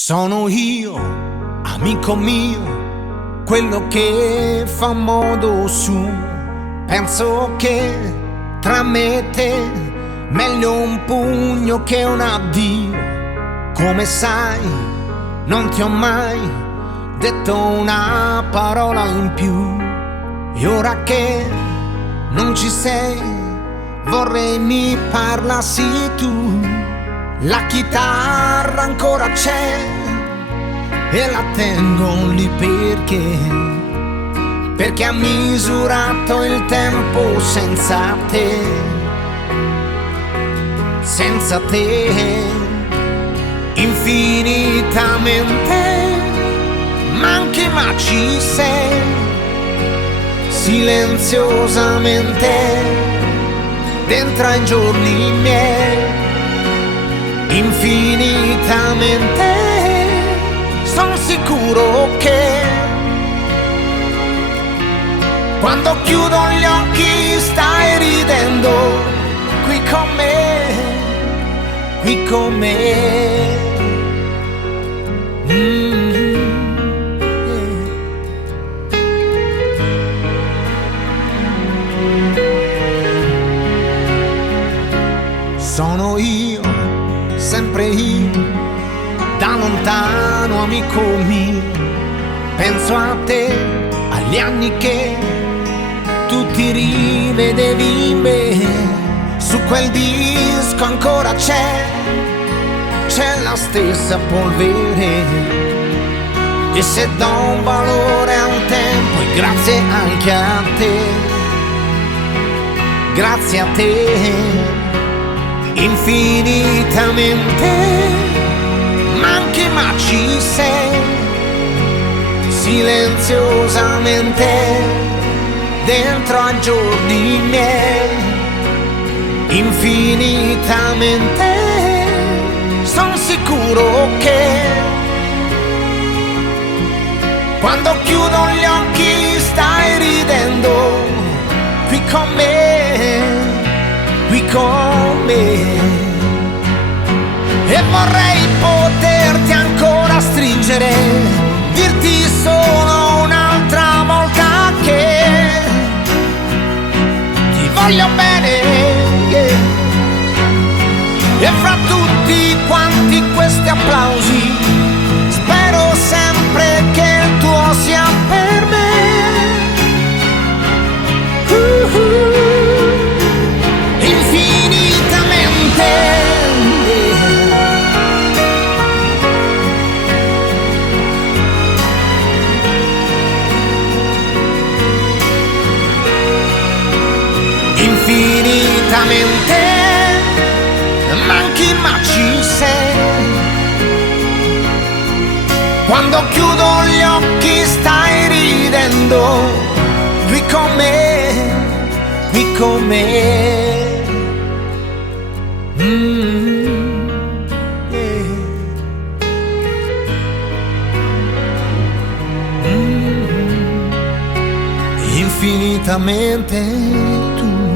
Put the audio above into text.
Sono io, amico mio, quello che fa modo suo. Penso che tra me e te meglio un pugno che un addio. Come sai, non ti ho mai detto una parola in più. E ora che non ci sei, vorrei mi parlassi tu. La chitarra ancora c'è e la tengo lì perché ha misurato il tempo senza te, senza te, infinitamente manchi ma ci sei, silenziosamente dentro ai giorni miei. Infinitamente sono sicuro che quando chiudo gli occhi stai ridendo qui con me, qui con me. Sono io, sempre io, da lontano amico mio. Penso a te, agli anni che tu ti rivedevi in me. Su quel disco ancora c'è la stessa polvere. E se do un valore a un tempo, è grazie anche a te, grazie a te. Infinitamente manchi ma ci sei, silenziosamente dentro ai giorni miei. Infinitamente sono sicuro che quando chiudo gli occhi stai ridendo qui con me, qui con me. E vorrei poterti ancora stringere, dirti solo un'altra volta che ti voglio bene, yeah. E fra tutti quanti questi applausi spero sempre che il tuo sia per me. Infinitamente manchi ma ci sei. Quando chiudo gli occhi stai ridendo qui con me, qui con me. Infinitamente tu.